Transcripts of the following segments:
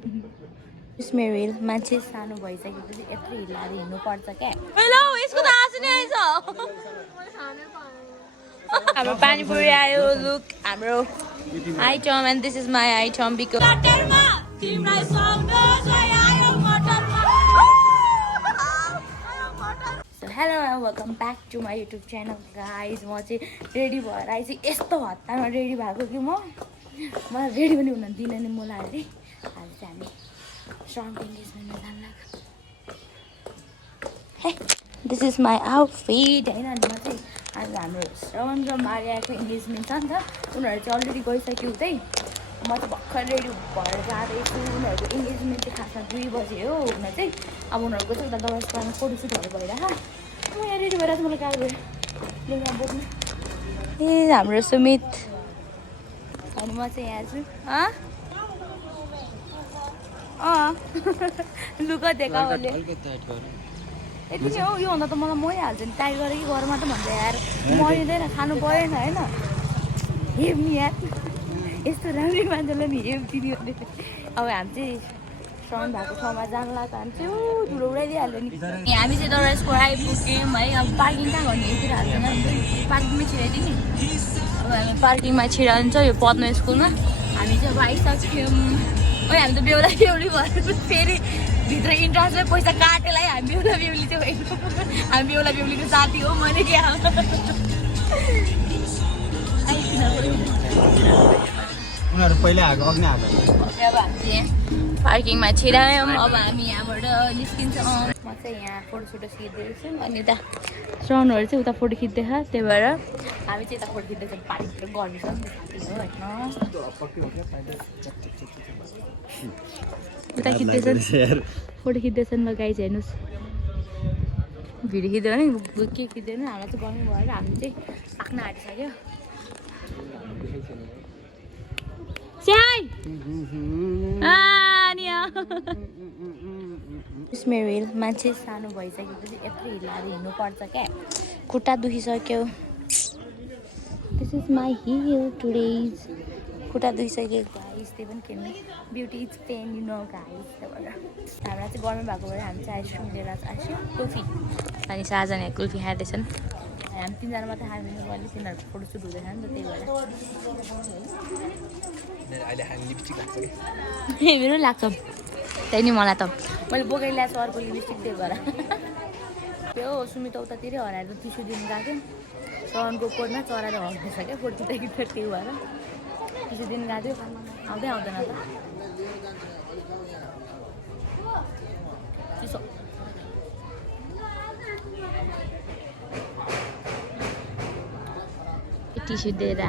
मेरो मान्छे सानो भइसकेपछि यत्रो हिलाएर हिँड्नुपर्छ क्या। हेलो यसको त आँसु नै आएछ। हाम्रो पानीपुरी आयो। लुक हाम्रो item and this is my item because hello welcome back to my YouTube channel guys. म चाहिँ रेडी भएर आएँ। यस्तो हतारमा रेडी भएको कि मलाई रेडी पनि हुन दिँदैन नि मलाई अहिले। आज चाहिँ हामी श्रवणको इङ्गेजमेन्टमा जानु लाग्यो। दिस इज माई आउटफिट होइन। अनि म चाहिँ आज हाम्रो श्रवण र मारियाको इङ्गेजमेन्ट छ नि त। उनीहरू चाहिँ अलरेडी गइसक्यो उतै। म चाहिँ भर्खर रेडी भएर जाँदैछु। उनीहरूको इङ्गेजमेन्ट चाहिँ खासमा 2 बजे हो हुन चाहिँ। अब उनीहरूको चाहिँ उता दौरासुरमा फोटोसुटहरू भइरहेको। म यहाँ रेडी भएर मलाई गाह्रो भयो यहाँ बोक्नु। ए हाम्रो सुमित अनि म चाहिँ यहाँ छु। लुगा देखाओले यति नै हो। योभन्दा त मलाई मरिहाल्छ नि। टाइट गरेर कि गरमा त भन्छ यार मरिँदैन खानु परेन होइन। हेर्नु यार यस्तो राम्रै मान्छेलाई नि हेर्नु नि। अब हामी चाहिँ श्रवण भएको ठाउँमा जानु लाग्यो। हामी चाहिँ ठुलो उडाइदिइहाल्यो नि। हामी चाहिँ दौरासुर आइपुग्यौँ है। अब पार्किङ कहाँ गर्ने यतिर हाल्दैन पार्किङमै छिराइदिउँ नि। अब हामी पार्किङमा छिराइन्छ यो पद्म स्कुलमा। हामी चाहिँ अब आइसक्यौँ। हामी त बेहुला बेहुली भएर फेरि भित्र इन्ट्रान्समै पैसा काटेलाई हामी बेहुला बेहुली चाहिँ होइन। हामी बेहुला बेहुलीको साथी हो मैले क्या। उनीहरू पहिल्यै आएको अघि नै आएको। अब हामी चाहिँ पार्किङमा छिरायौँ। अब हामी यहाँबाट निस्किन्छौँ। म चाहिँ यहाँ फोटोसोटो खिच्दैछु अनि यता श्रवणहरू चाहिँ उता फोटो खिच्दैछ। त्यही भएर हामी चाहिँ यता फोटो खिच्दैछौँ। पार्टीतिर गर्दैछ नि उता खिच्दैछन् फोटो खिच्दैछन्। ल गाइज हेर्नुहोस् भिडियो खिच्दैन नि के खिच्दैन। हामीलाई चाहिँ गर्नु भएर हामी चाहिँ पाक्न आँटिसक्यो। मेरो मान्छे सानो भइसकेपछि यत्रो हिलाएर हिँड्नुपर्छ क्या। खुट्टा दुखिसक्यो। This is my heel today's. खुट्टा दुखिसक्यो गाइस। त्यही पनि खेल्ने beauty is pain you know guys. त्यही भएर हामीलाई चाहिँ गर्नु भएको भएर हामी चाहिँ आइसक्रिम लिएर आइसक्यो कुल्फी अनि साझान यहाँ कुल्फी खाँदैछन्। हामी 3जना मात्रै खाँदैन अहिले तिनीहरूको फोटोसुट हुँदैछ नि त। त्यही भएर मेरो लाग्छ त्यही नि मलाई त मैले बोकेर ल्याएको छु अर्को लिपस्टिक। त्यही भएर त्यो सुमित उतातिरै हराएर टिस्यु दिनु गएको थियो। श्रवणको कोटमा चराएर हराउँदैछ क्या फोटो खिच्दाखेरि। त्यही भएर टिस्यु दिनु गएको थियो। आउँदै आउँदैन त चिसो। टिस्यु दिएर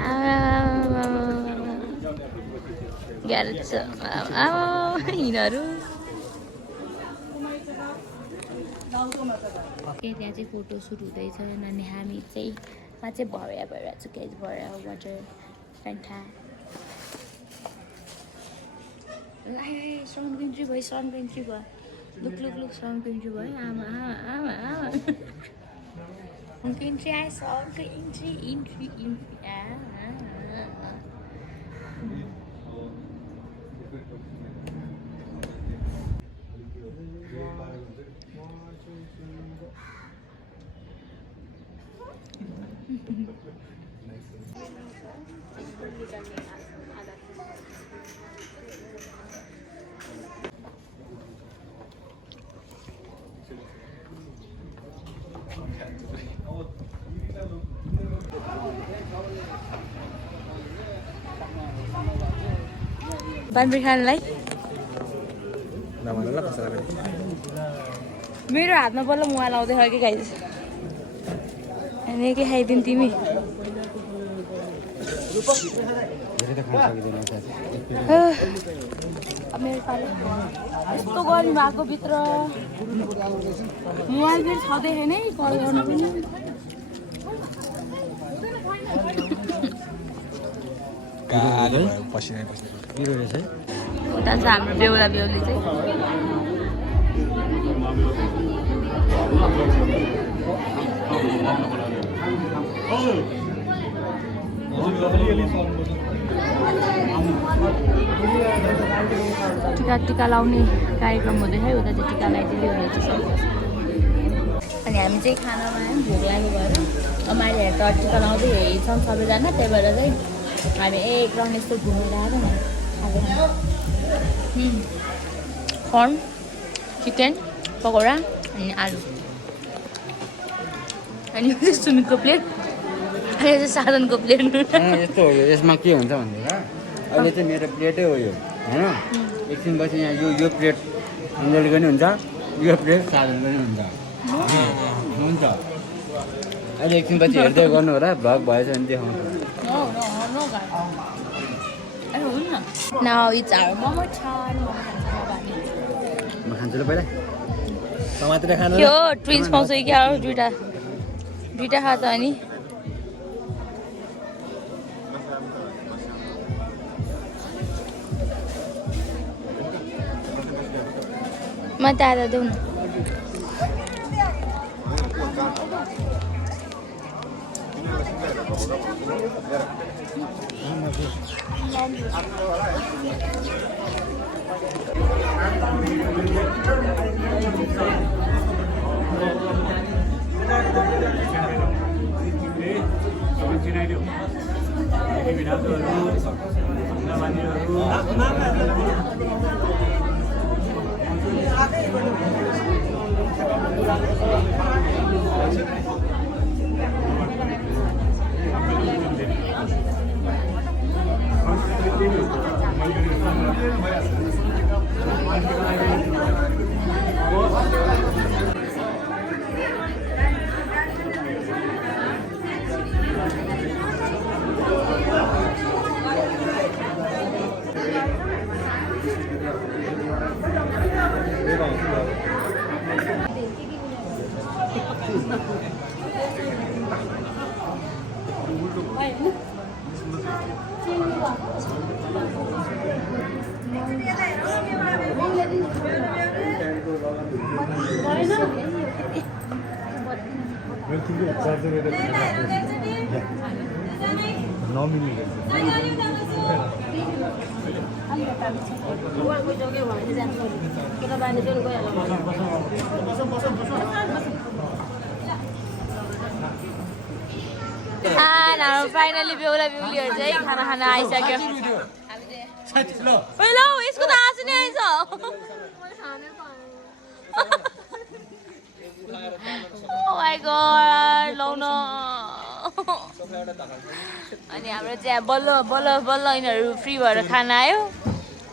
गाह्रो छ यिनीहरू। त्यहाँ चाहिँ फोटोसुट हुँदैछ अनि हामी चाहिँ चाहिँ भइरहेको छु। केज भएर वाटर फ्यान्टा श्रवणको इन्ट्री भयो। श्रवणको इन्ट्री भयो। लुक लुक लुक श्रवणको इन्ट्री भयो। आमा आमा आमा श्रवणको इन्ट्री आयो। श्रवणको इन्ट्री इन्ट्री इन्ट्री पानीपुरी खानलाई मेरो हातमा बल्ल मुवा लाउँदै छ कि गाइस। अनि के खाइदिनु तिमी? मेरो पालो यस्तो गर्नु भएको भित्र मोबाइल फेरि छँदैन है कल गर्न पनि। उता छ हाम्रो बेहुला बेहुली चाहिँ। टिका लाउने कार्यक्रम हुँदैछ है उता चाहिँ टिका लगाइदिँदै हुँदैछ सबैजना अनि हामी चाहिँ खानामा भोक लाग्यो भएर मैले हेर टिका लाउँदै हेर्छौँ सबैजना त्यही भएर चाहिँ हामी एक राउन्ड यस्तो घुमेर आएको कर्न चिकन पकौडा अनि आलु अनि यो चाहिँ सुमितको प्लेट अनि यो चाहिँ साधनको प्लेट यस्तो हो यसमा के हुन्छ भन्दा अहिले चाहिँ मेरो प्लेटै हो यो होइन एकछिनपछि यहाँ यो प्लेट अञ्जलीको नि हुन्छ यो प्लेट साधनको नि हुन्छ हुन्छ अहिले एकछिनपछि हेर्दै गर्नु होला भ्लग भएछ भने देखाउँछु Now it's our momo chan. म खान्छु ल पहिला टमाटर खानु यो ट्विन्स पाउँछ कि क्या हो दुईटा खा त अनि म त आधा देऊ न फाइनली बेहुला बेहुलीहरू चाहिँ खाना खाना आइसक्यो पहिला यसको त आँसु नै आइछ माई गॉड लौ न अनि हाम्रो चाहिँ बल्ल बल्ल बल्ल यिनीहरू फ्री भएर खाना आयो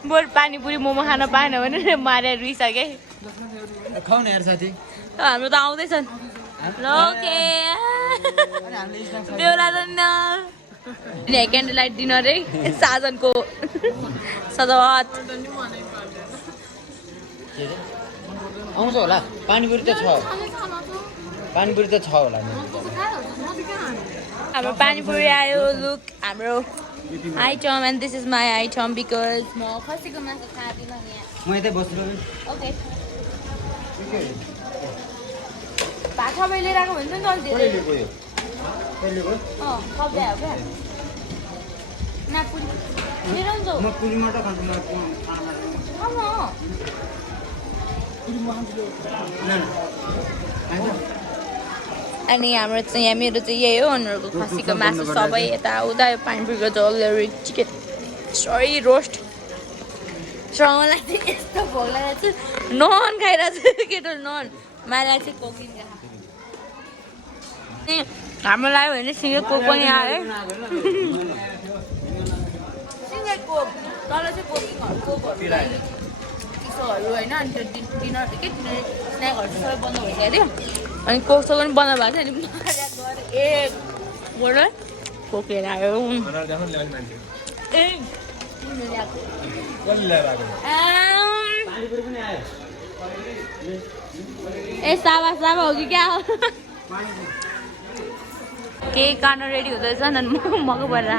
बरु पानीपुरी मोमो खान पाएन भने मारेर रुइसके खाउने यार साथी हाम्रो त आउँदैछन् ओके बेहुला त क्यान्डल लाइट डिनर है साजनको सजावट आउँछ होला पानीपुरी त छ होला हाम्रो पानीपुरी आयो लुक हाम्रो item and this is my item because म खसीको मासु खाँदिनँ यहाँ म यतै बस्छु ओके भात सबै लिएर आएको हुन्छ नि त कहिले गयो सबै हो क्या ना पुरी लिएर नि म पुरी मात्र खान्छु अनि हाम्रो चाहिँ यहाँ मेरो चाहिँ यही हो उनीहरूको खसीको मासु सबै यताउता पानीपुरीको झोल चिकन सरी रोस्ट मलाई चाहिँ यस्तो भोक लागेको छु नन खाइरहेको छु केटो नन मलाई चाहिँ कोकिङ हाम्रो लाग्यो भने सिङ्गल कोक पनि आयो सिङ्गल कोक तल चाहिँ कोकिङहरू कोकहरू चिसोहरू होइन अनि त्यो डिनर के स्न्याकहरू सबै बन्द भइसकेको थियो अनि कोक पनि बन्द भएको थियो अनि एक बोल्नु कोक लिएर आयो ए साबा साबा हो कि क्या हो केक काट्न रेडी हुँदैछ अनि मको परेर